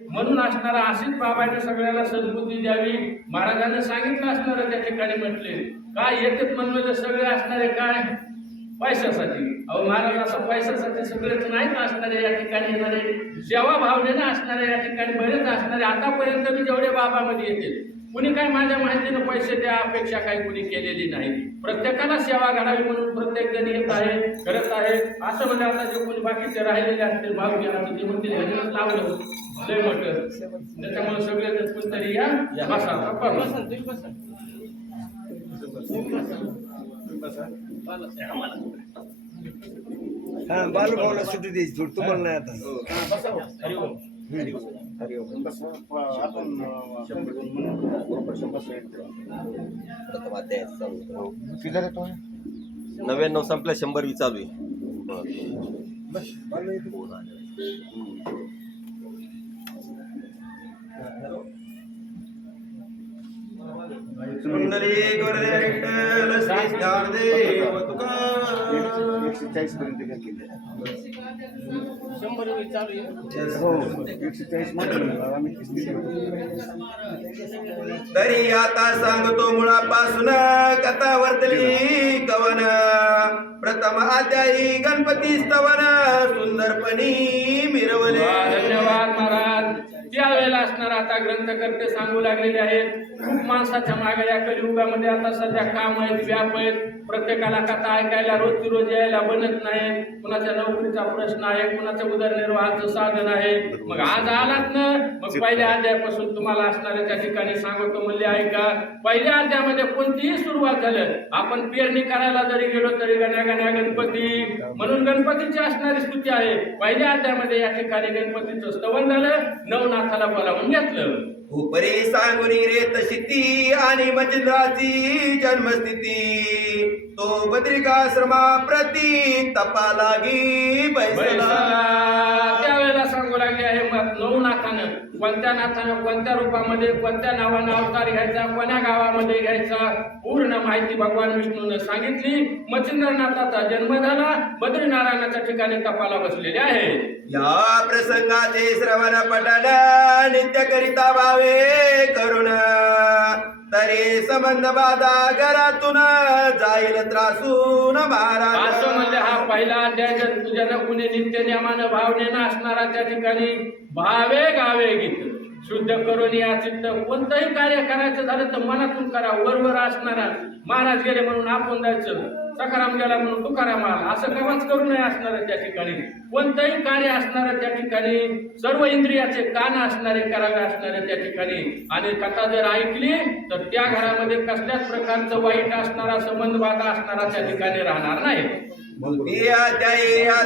म्हणून असणारा अशीच बाबाने सगळ्याला सद्बुद्धी द्यावी. महाराजांना सांगितलं असणार त्या ठिकाणी म्हटले. काय येतात म्हणलं तर सगळे असणारे काय? पैशासाठी. अहो महाराज असं पैशासाठी सगळेच नाहीत असणारे या ठिकाणी येणारे. सेवा भावनेनं असणारे या ठिकाणी बरेच असणारे. आतापर्यंत मी जेवढे बाबामध्ये येते. कुणी काय माझ्या माहितीनं पैसे द्या अपेक्षा काही कुणी केलेली नाही. प्रत्येकाला सेवा घडावी म्हणून प्रत्येक जण येत आहे करत आहे. असं म्हणजे आता जे कोणी बाकीचे राहिलेले असतील भाव घ्या ते म्हणतील ह्याच्यात लावलं. लय मोठं. त्याच्यामुळे सगळे जण कोणतरी या बसा बसा. हा बालू भाऊला सुट्टी द्यायची थोडी तुम्हाला नाही आता. नव्याण्णव संपल्या शंभर वी चालू आहे. कुंडली गुरुदेव तुकाराम. एकशे चाळीस पर्यंत काय केलं शंभर रुपये चालू आहे. हो एकशे चाळीस आम्ही. तरी आता सांगतो मुळापासून कथा वर्तली कवन प्रथम अध्यायी गणपती स्तवन सुंदरपणी मिरवले धन्यवाद महाराज त्यावेळेला असणार आता ग्रंथकर्ते सांगू लागलेले आहेत खूप माणसाच्या मागे या कलियुगामध्ये आता सध्या काम आहेत व्याप आहेत. प्रत्येकाला कथा ऐकायला रोजची रोज यायला बनत नाही. कुणाच्या नोकरीचा प्रश्न आहे कुणाच्या उदरनिर्वाहाचं साधन आहे. मग आज आलात ना मग पहिल्या अध्यायापासून तुम्हाला असणाऱ्या त्या ठिकाणी सांगतो म्हणले ऐका पहिल्या अध्यायामध्ये कोणतीही सुरुवात झालं आपण पेरणी करायला जरी गेलो तरी गण्या गण्या गणपती. म्हणून गणपतीची असणारी स्तुती आहे. पहिल्या अध्यायामध्ये या ठिकाणी गणपतीचं स्तवन झालं नवनाथाला बोलावून घेतलं. उपरी सांगून रे तशी ती आणि मचिंद्राची जन्मस्थिती. तो बद्रिकाश्रमा प्रती तपा लागी बैसला. त्यावेळेला सांगू लागले आहे मग नवनाथानं कोणत्या नाथानं कोणत्या रूपामध्ये कोणत्या नावानं अवतार घ्यायचा कोण्या गावामध्ये घ्यायचा पूर्ण माहिती भगवान विष्णूनं सांगितली. मच्छिंद्रनाथाचा जन्म झाला बद्रीनारायणाच्या ठिकाणी तपाला बसलेले आहे. या प्रसंगाचे श्रवण पटना नित्य करिता भावे करुण. तरी संबंध बाधा घरातून जाईल त्रासून असं म्हणजे हा पहिला अध्याय जर तुझ्यानं कुणी नित्य नियमानं भावनेनं असणारा त्या ठिकाणी भावे गावे गीत. शुद्ध करून या चित्त कोणतंही कार्य करायचं झालं तर मनातून करा वरवर असणारा. महाराज गेले म्हणून आपण जायचं. सखाराम गेला म्हणून तुकाराम आला. असं कवाच करू नये असणार त्या ठिकाणी. कोणतंही कार्य असणार त्या ठिकाणी सर्व इंद्रियाचे कान असणारे करावे असणारे त्या ठिकाणी. आणि कथा जर ऐकली तर त्या घरामध्ये कसल्याच प्रकारचं वाईट असणारा संबंध बाधा असणारा त्या ठिकाणी राहणार नाही.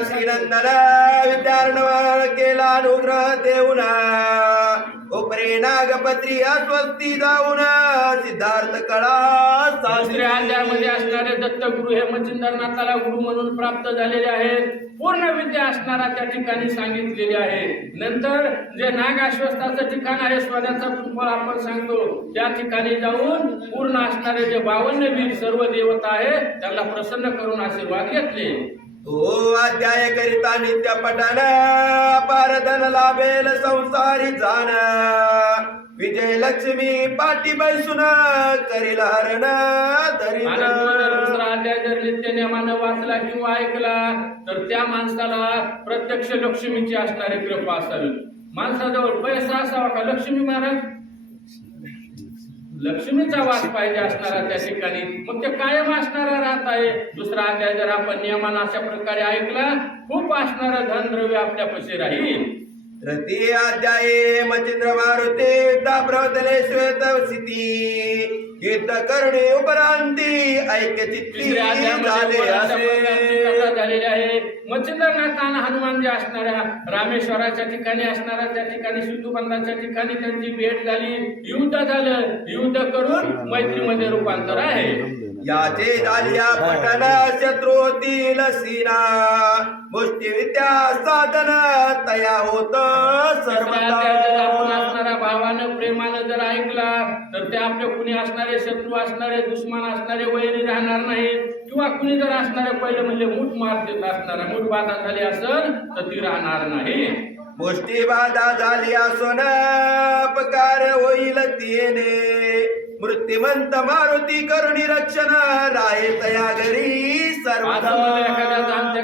श्रीनंदना अध्यायी केला अनुग्रह देऊना. उपरे नागपत्री जाऊन सिद्धार्थ कळा दुसऱ्या अध्यायामध्ये असणारे दत्तगुरु हे मच्छिंद्रनाथाला गुरु म्हणून प्राप्त झालेले आहेत. पूर्ण विद्या असणारा त्या ठिकाणी सांगितलेले आहे. नंतर जे नाग आश्वस्ताचं ठिकाण आहे सोन्याचा पिंपळ आपण सांगतो त्या ठिकाणी जाऊन पूर्ण असणारे जे बावन्न वीर सर्व देवता आहेत त्यांना प्रसन्न करून आशीर्वाद घेतले. तो अध्याय करिता नित्य पठण परधन लाभेल संसारी जाण विजय लक्ष्मी पाठी बैसून करील हरण नित्य नियमानं वाचला किंवा ऐकला तर त्या माणसाला प्रत्यक्ष लक्ष्मीची असणारी कृपा असावी माणसाजवळ पैसा असावा का? लक्ष्मी महाराज? लक्ष्मीचा वास पाहिजे असणारा त्या ठिकाणी. मग ते कायम असणारा राहत आहे. दुसरा अध्याय जर आपण नियमान अशा प्रकारे ऐकला खूप असणारा धनद्रव्य आपल्यापाशी राहील. रती अध्याये मचिंद्र मारुते प्रवतले श्वेत स्थिती गीत करणे उपरांती ऐक्य चित्ती तिसऱ्या अध्यायामध्ये झाले झालेली आहे. मच्छिंद्रनाथ आणि हनुमान जे असणाऱ्या रामेश्वराच्या ठिकाणी असणाऱ्या त्या ठिकाणी सिंधुबंधाच्या ठिकाणी त्यांची भेट झाली. युद्ध झालं. युद्ध करून मैत्रीमध्ये रूपांतर आहे. याचे झालिया पठन शत्रू होतील सीना मुष्टी विद्या साधन तया होत आपण असणाऱ्या भावानं प्रेमानं जर ऐकला तर ते आपले कुणी असणारे शत्रू असणारे दुश्मन असणारे वैरी राहणार नाहीत. किंवा कुणी जर असणारे पहिले म्हणजे मूठ मारतील असणारा मूठ बाधा झाली असेल तर ती राहणार नाही. गोष्टी बाधा झाली असून अपकार होईल तिने. मृत्युमंत मारुती करुणी रक्षण राहे तया घरी सर्व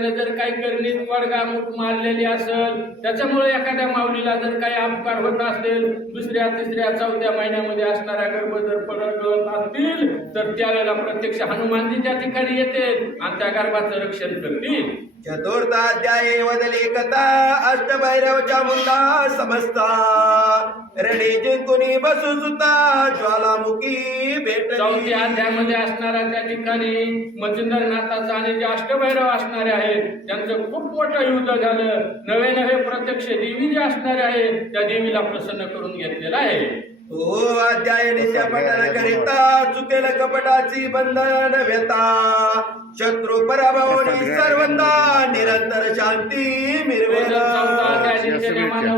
एखाद्यानं जर काही करणीत पडगा मारलेली असेल त्याच्यामुळे एखाद्या माऊलीला जर काही अपकार होत असेल दुसऱ्या तिसऱ्या चौथ्या महिन्यामध्ये असणाऱ्या गर्भ जर पडत असतील तर त्यावेळेला प्रत्यक्ष हनुमानजी त्या ठिकाणी येते आणि त्या गर्भाचं रक्षण करतील. चतुर्थ अध्याय वदली कथा अष्टभैरवच्या मुला समजता. रणे जिंकुनी बसू सुता ज्वालामुखी. भेटली. असणारा त्या ठिकाणी मच्छिंद्रनाथाचा आणि जे अष्टभैरव असणारे आहेत त्यांचं खूप मोठं युद्ध झालं. नवे नवे प्रत्यक्ष देवी जे असणारे आहेत त्या देवीला प्रसन्न करून घेतलेला आहे. तो अध्याय नित्य पठन करिता चुकेल कपटाची बंधन व्यथा. शत्रू पराभवनी सर्वंदा निरंतर शांती मिरवेल.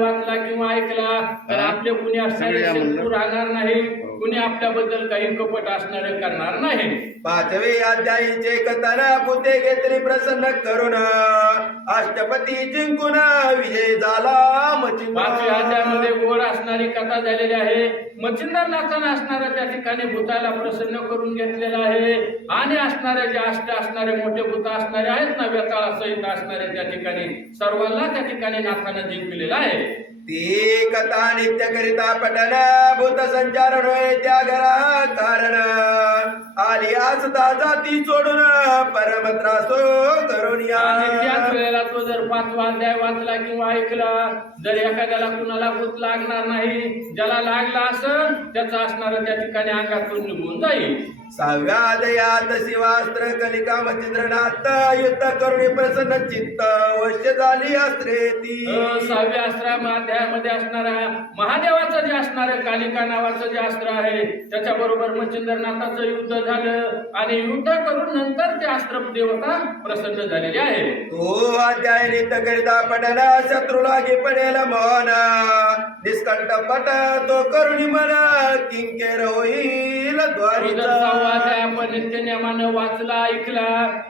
वाचला किंवा ऐकला तर आपले कुणी असणारे शत्रू राहणार नाही. कुणी आपल्याबद्दल काही कपट असणारे करणार नाही. पाचवे अध्यायीचे कथन पुते घेतली प्रसन्न करून अष्टपती जिंकून विजय झाला पाचव्या अध्यायामध्ये गोड असणारी कथा झालेली आहे. मच्छिंदर नाचानं असणारा त्या ठिकाणी भूताला प्रसन्न करून घेतलेला आहे. आणि असणारे जे अष्ट असणारे मोठे भूत असणारे आहेत ना व्यताळा सहित असणारे त्या ठिकाणी सर्वांना त्या ठिकाणी नाथानं जिंकलेला आहे. ती कथा नित्य करिता पठन भूत संचार होय त्या घरा कारण आली आसता जाती सोडून परम त्रासो करून या. वेळेला तो जर पाचवा अध्याय वाचला किंवा ऐकला जर एखाद्याला कुणाला भूत लागणार नाही ज्याला लागला असेल त्याचा असणारं त्या ठिकाणी अंगातून निघून जाईल. सहाव्या अध्यायात शिवास्त्र कलिका मच्छिंद्रनाथ युद्ध करुणी प्रसन्न चित्त वश्य झाली अस्त्रे ती. अ, सहाव्या अध्यायामध्ये असणारा महादेवाचं जे असणारं कालिका नावाचं जे अस्त्र आहे त्याच्या बरोबर मच्छिंद्रनाथाचं युद्ध झालं आणि युद्ध करून नंतर ते अस्त्र देवता प्रसन्न झालेले आहे. तो अध्याय नित्य करिता पठन शत्रू लागी पडेल मोहन. निष्कंठ पट तो करुणी मन किंकेर होईल आपण नित्य नियमानं वाचला ऐकला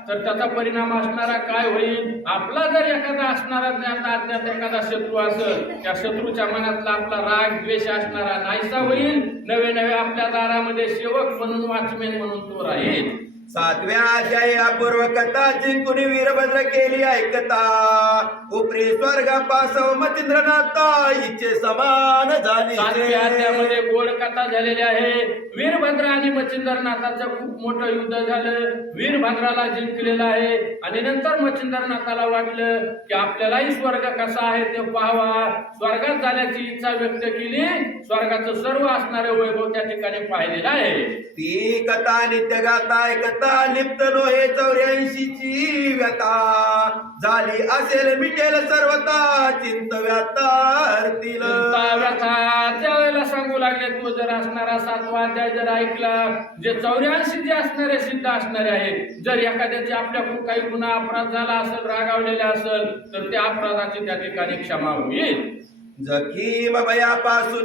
तर त्याचा परिणाम असणारा काय होईल? आपला जर एखादा असणारा ज्ञात अज्ञात एखादा शत्रू असेल त्या शत्रूच्या मनातला आपला राग द्वेष असणारा नाहीसा होईल. नवे नवे आपल्या दारामध्ये सेवक म्हणून वाचमेन म्हणून तो राहील. सातव्या अध्याय पूर्व कथा जिंकून वीरभद्र केली ऐकता? उपरी स्वर्ग पासव समान झाली गोड कथा झालेली आहे. वीरभद्र आणि मच्छिंद्रनाथाचं खूप मोठं युद्ध झालं. वीरभद्राला जिंकलेलं आहे. आणि नंतर मच्छिंद्रनाथाला वाटलं की आपल्यालाही स्वर्ग कसा आहे ते पाहावा. स्वर्गात जाण्याची इच्छा व्यक्त केली. स्वर्गाचं सर्व असणारे वैभव त्या ठिकाणी पाहिलेलं आहे. ती कथा नित्य गाता ऐकता लिप्त लोहे चौऱ्याऐंशीची व्यथा झाली असेल मिटेल सर्वता चिंत व्यथा हरतील त्यावेळेला सांगू लागले तू जर असणारा सातवा अध्याय जर ऐकला जे चौऱ्याऐंशी जे असणारे सिद्ध असणारे आहेत जर एखाद्याचे आपल्याकडून काही गुन्हा अपराध झाला असेल रागावलेला असेल तर त्या अपराधाची त्या ठिकाणी क्षमा होईल. जखीम भयापासून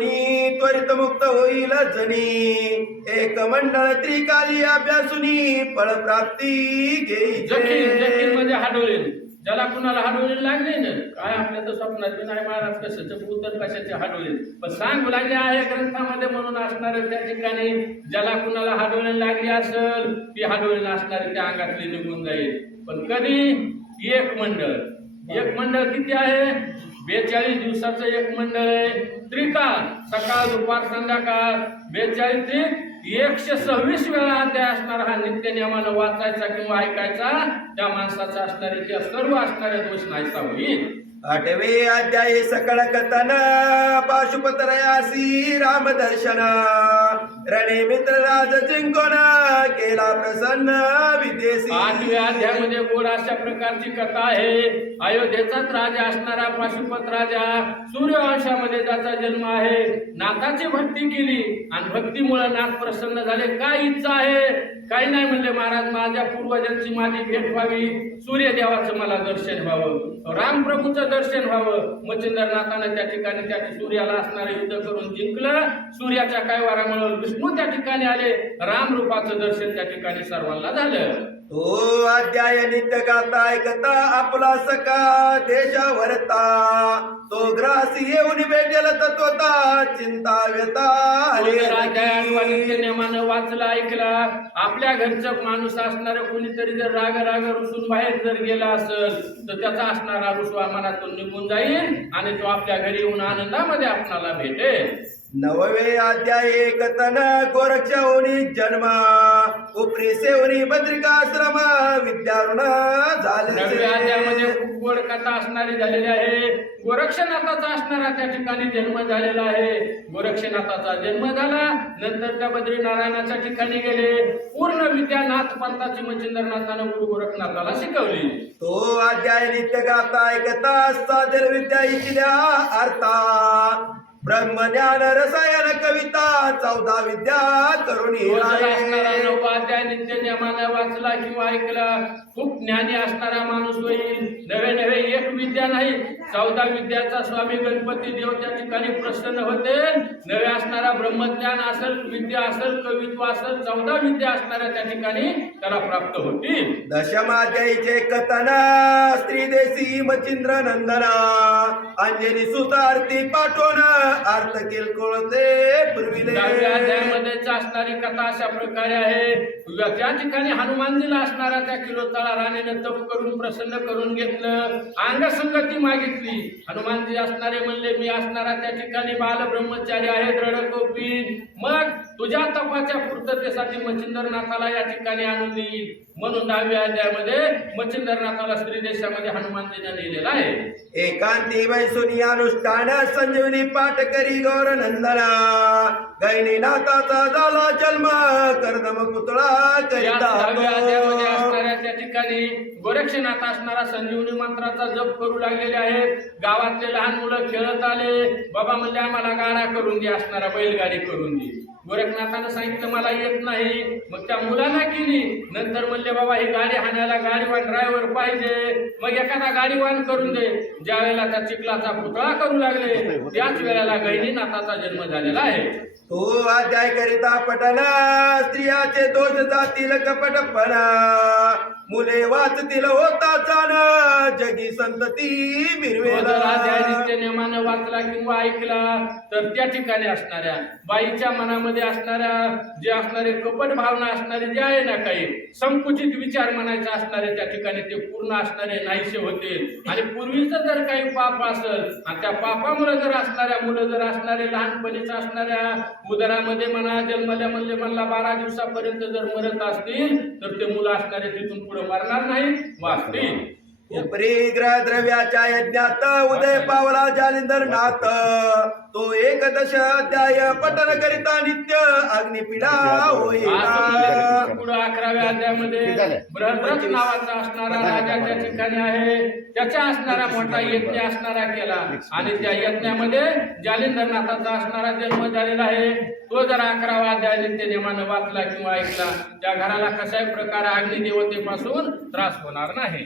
त्वरित मुक्त होईल जनी. एक मंडळ त्रिकाली अभ्यासुनी फळ प्राप्ती जखीन घेईल म्हणजे हाडोळीन. ज्याला कुणाला हाडोळीन लागली ना काय आपल्या तर स्वप्नात नाही महाराज कशाचं पुत्र कशाचे हाडोळीन पण सांगू लागले आहे ग्रंथामध्ये म्हणून असणार त्या ठिकाणी ज्याला कुणाला हडवले लागली असेल ती हाडोळीन असणारे त्या अंगातली निघून जाईल. पण कधी? एक मंडळ. एक मंडळ किती आहे? बेचाळीस दिवसाचं एक मंडळ आहे. त्रिकाल सकाळ दुपार संध्याकाळ. बेचाळीस ते एकशे सव्वीस वेळा अध्याय असणारा हा नित्य नियमानं वाचायचा किंवा ऐकायचा त्या माणसाचा असणारे त्या सर्व असणारे दोष नाहीसा होईल. आठवे अध्याय सकळ कथन पाशुपतरयासी राम दर्शना रणे मित्र राज जिंकोन केला प्रसन्न विदेशी. आठव्या अध्यामध्ये गोड अशा प्रकारची कथा आहे. अयोध्येचाच राजा असणारा पाशुपत राजा सूर्यवंशामध्ये त्याचा जन्म आहे. नाथाची भक्ती केली आणि भक्तीमुळे नाथ प्रसन्न झाले. काय इच्छा आहे? काही नाही म्हणले महाराज माझ्या पूर्वजांची माझी भेट व्हावी. सूर्यदेवाचं मला दर्शन व्हावं. रामप्रभूचं दर्शन व्हावं. मच्छिंद्रनाथानं त्या ठिकाणी त्या सूर्याला असणारं युद्ध करून जिंकलं. सूर्याच्या काय वारामुळे विष्णू त्या ठिकाणी आले. राम रूपाचं दर्शन त्या ठिकाणी सर्वांना झालं. तो अध्याय नित्य गाता ऐकता आपला सका देशावरता. तो ग्रासी येऊन भेटेल तत्वता चिंता व्यता नित्य नियमानं वाचला ऐकला. आपल्या आपल्या घरचं माणूस असणारं कोणीतरी जर राग राग रुसून बाहेर जर गेला असेल तर त्याचा असणारा रुसवा मनातून निघून जाईल आणि तो आपल्या घरी येऊन आनंदामध्ये आपणाला भेटेल. नववे अध्याय एकतन गोरक्ष होनी जन्म उपरी सेवनी बद्रिकाश्रम विद्यारुण अध्यायामध्ये झाले खूप गोड कथा असणारी झालेली आहे. गोरक्षनाथाचा असणारा त्या ठिकाणी जन्म झालेला आहे. गोरक्षनाथाचा जन्म झाला नंतर त्या बद्रीनारायणाच्या ठिकाणी गेले. पूर्ण विद्या नाथ पंथाची मच्छिंद्रनाथानं गुरु गोरखनाथाला शिकवली. तो अध्याय नित्य गाता ऐकता सादर विद्या इथल्या अर्था ब्रह्मज्ञान रसायन कविता चौदा विद्या करुणी तो जर राये. असणारा नववा अध्याय नित्य नियमानं वाचला किंवा ऐकला खूप ज्ञानी असणारा माणूस होईल. नवे नवे एक विद्या नाही चौदा विद्याचा स्वामी गणपती देव त्या ठिकाणी प्रसन्न होते. नवे असणारा ब्रह्मज्ञान असेल विद्या असेल कवित्व असेल चौदा विद्या असणाऱ्या त्या ठिकाणी त्याला प्राप्त होतील. दशमाध्यायीचे कथन स्त्री देसी मचिंद्र नंदन अंजनी सुत आरती पाठवून अर्थ किलकुळते पूर्विले. अध्यायामध्येच असणारी कथा अशा प्रकारे आहे. त्या ठिकाणी हनुमानजीला असणारा त्या किलोताळा राणीने तप करून प्रसन्न करून घेतलं. अंगसंगती मागितली. हनुमानजी असणारे म्हणले मी असणारा त्या ठिकाणी बाल ब्रह्मचारी आहे दृढकोपी मग तुझ्या तपाच्या पूर्ततेसाठी मच्छिंद्रनाथाला या ठिकाणी आणून देईल. म्हणून दहाव्या अध्यायामध्ये मच्छिंद्रनाथाला श्री देशामध्ये हनुमानजीनं लिहिलेलं आहे. एकांती वैसुनी अनुष्ठान संजीवनी पाठ करी गौर नंदना. गैनीनाथाचा झाला जन्म कर्दम पुतळा करिता अध्यायामध्ये असणाऱ्या त्या ठिकाणी गोरक्षनाथ असणारा संजीवनी मंत्राचा जप करू लागलेले आहेत. गावातले लहान मुलं खेळत आले. बाबा म्हणजे आम्हाला गाडा करून दे असणारा बैलगाडी करून दे. गोरखनाथानं सांगितलं मला येत नाही. मग त्या मुलांना केली नंतर म्हणले बाबा ही गाडी हाणायला गाडीवान ड्रायव्हर पाहिजे. मग एखादा गाडीवान करून दे. ज्या वेळेला त्या चिखलाचा पुतळा करू लागले त्याच वेळेला गहिनीनाथाचा जन्म झालेला आहे. तो अध्याय करिता पटना स्त्रियाचे दोष जातील कपटपणा. मुले वाचतील होता चान जगी संतती नियमान वाचला किंवा ऐकला तर त्या ठिकाणी असणाऱ्या बाईच्या मनामध्ये असणाऱ्या जे असणारे कपट भावना असणारे जे आहे ना काही संकुचित विचार म्हणायचे असणारे त्या ठिकाणी ते पूर्ण असणारे नाहीसे होते. आणि पूर्वीचं जर काही पाप असेल आणि त्या पापामुळे जर असणाऱ्या मुलं जर असणारे लहानपणीच असणाऱ्या उदरामध्ये म्हणा जन्मल्या म्हणजे म्हणला बारा दिवसापर्यंत जर मरत असतील तर ते मुलं असणारे तिथून पुढे मरणार नाही वाचतील. ग्रह द्रव्याच्या यज्ञात उदय पावला जालिंदर नाथ तो एकदश अध्याय पठन करिता नित्य अग्निपिडा होईना पुढं अकराव्या अध्यायामध्ये बृहद्रथ नावाचा असणारा राजा त्या ठिकाणी आहे त्याच्या असणारा मोठा यज्ञ असणारा केला आणि त्या यज्ञामध्ये जालिंदरनाथाचा असणारा जन्म झालेला आहे. तो जर अकरावा अध्याय नित्य नेमानं वाचला किंवा ऐकला. त्या घराला कशाही प्रकारे अग्निदेवतेपासून त्रास होणार नाही.